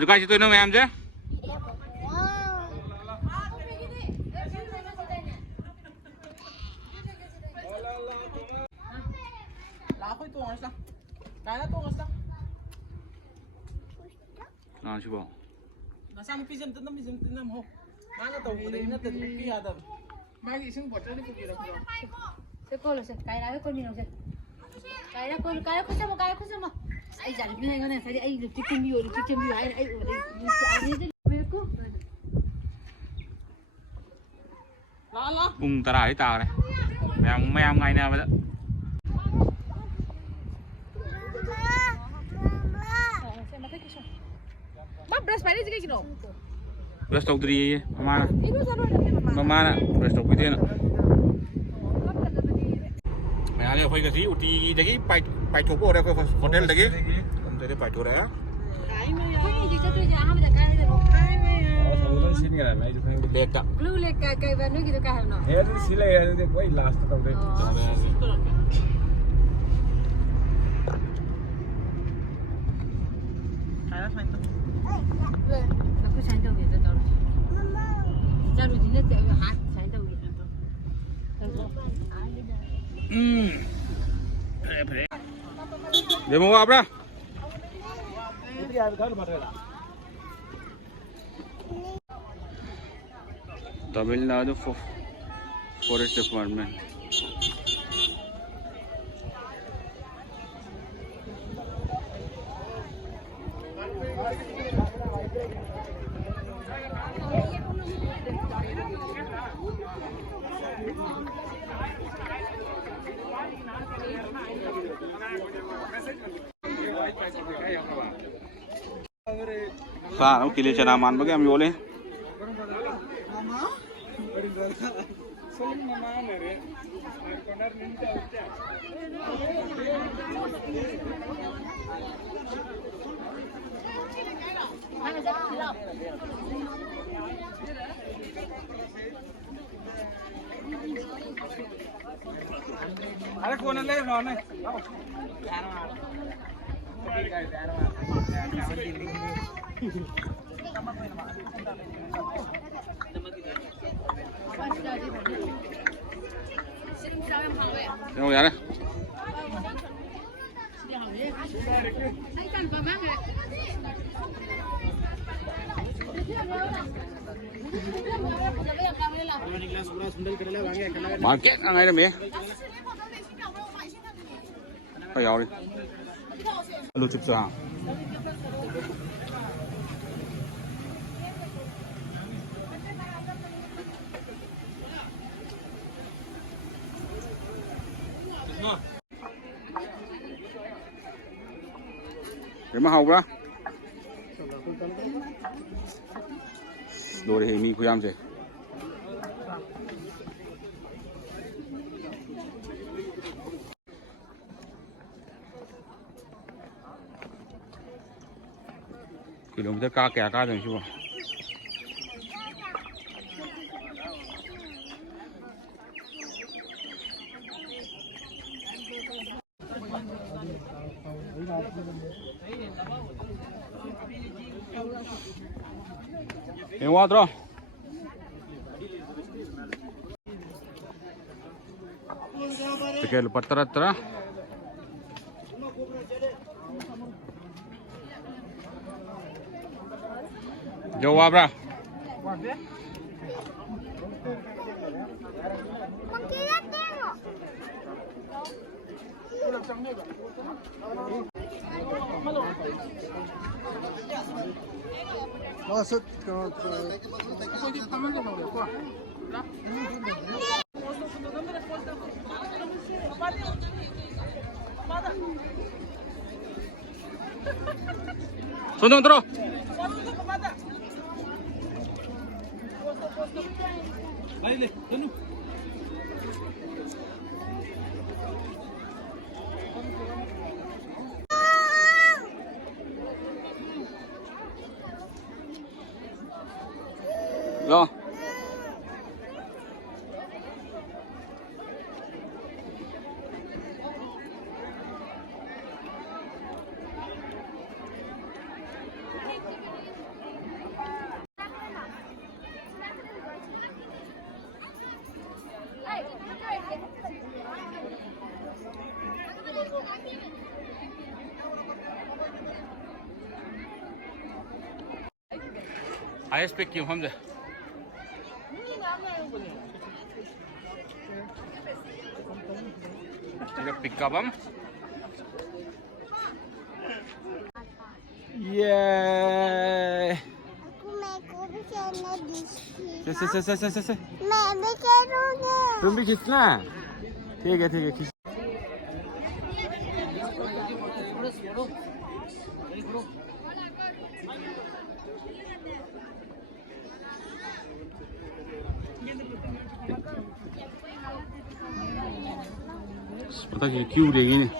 Tôi coi tôi nó em chứ. Nào chú bảo. Nasaan pisan mo. Mana to rin na to ki adam. Magi isang bottle ni ko kira ko. Se colo se caerá con mi no se. Caerá con sama. Ai jali bi nga na sai ai chicken bi ai ai ko. La. Tara đi tao này. Mấy em ngày nào vậy đó. Brush pare juga gitu. Brush talk dari mana? Mana? Brush talk itu na. Mày ăn khoai cái gì? Uti đấy cái bài chụp ở đây hotel đấy cái. Không thấy bài chụp đấy á. Lek tak. Blue lek kayak mana gitu kah no? Hair silai ada koi last tau deh. Aku santai gitu tau. Jadi dia tak hat santai gitu. Dia mau apa? Tamil Nadu Forest Department. Sa, nó kili chana man bagi am yole. Ada kona le rona. Đâu vậy đấy? Market ang ngayon mi. Kayaw đi. Lu chụp sao? Để mà học đó. Đồ thì mình kuyam gì? Kilometer ka kaya ka dun siya. Yung water. Tekel patara-tara. Jawab lah. Maksud Sundong terus. Rồi. highest pick kim hom je Kita pick up am yeah को भी खेलना दिखती से मैं भी करूँगा तुम भी खींचना ठीक है खींच पता क्यों उड़ेगी नहीं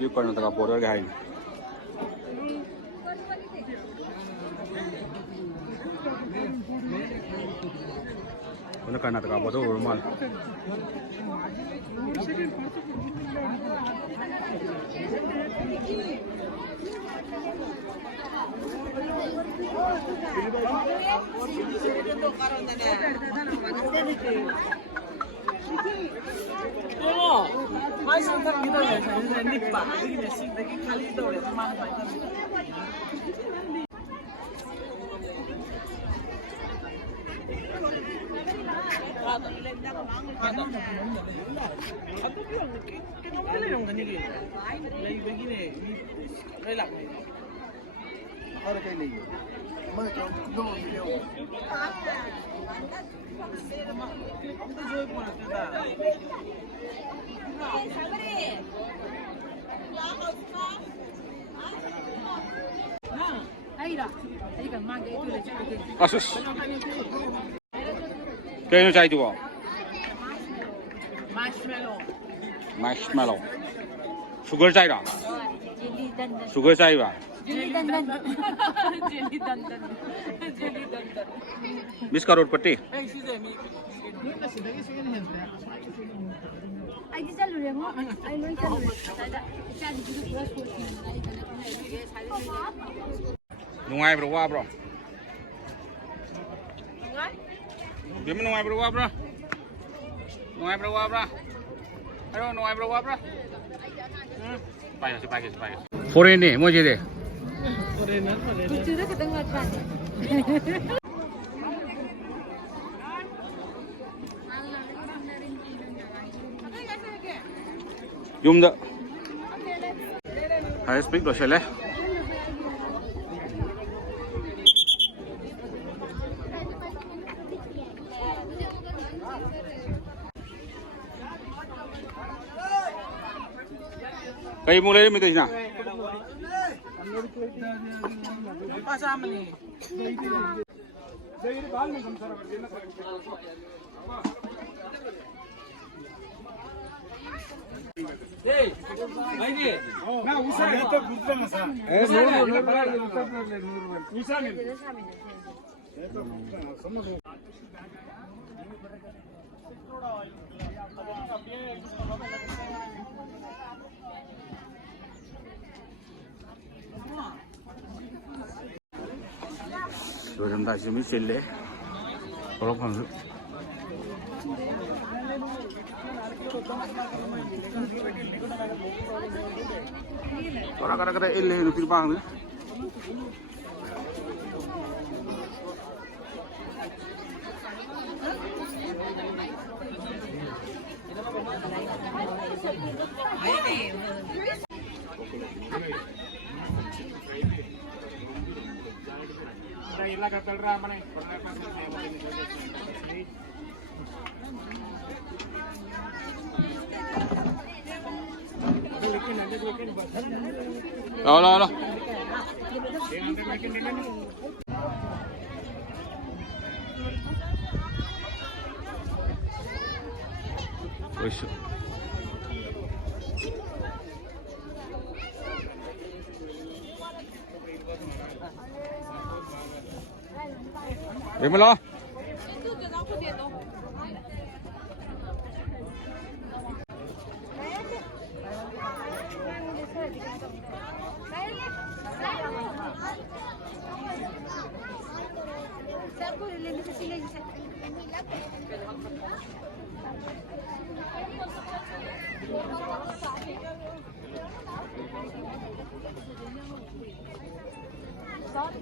Dia kalau nak border gay. Kalau kan nak border normal. Mai sang thang kita le, saya ni pak, ini nasi, lagi kali itu ya teman teman. Aku bilang, kita mana yang tadi ni? Lagi begini, lagi lak ni. Ada kayak ni. Mana kau dulu video? Kita jual pun ada. Asus. Kaya nyo chay tuwa? Marshmallow. Sugar chay ra? Sugar chay ra? Jelly dandan. Miss Karor Patti. Ay di chalu re mo. Ay loi chalu re. Sada cha di du brush ko thi. Nungay bro wa bro. Dia menungay bro wa bro. Nungay bro wa bro. Ayo nungay bro wa bro. Pagi. Foreign ni, mo je de. Cucu dah ketengah kan. Yumda. High speed lo shele. Kayo mulai mi to na. Pasama ni. 요즘 다시 좀 있을래? 그렇군. Kara-kara ilé lu fi baax na. Lo. Wis. Lo. Sorry,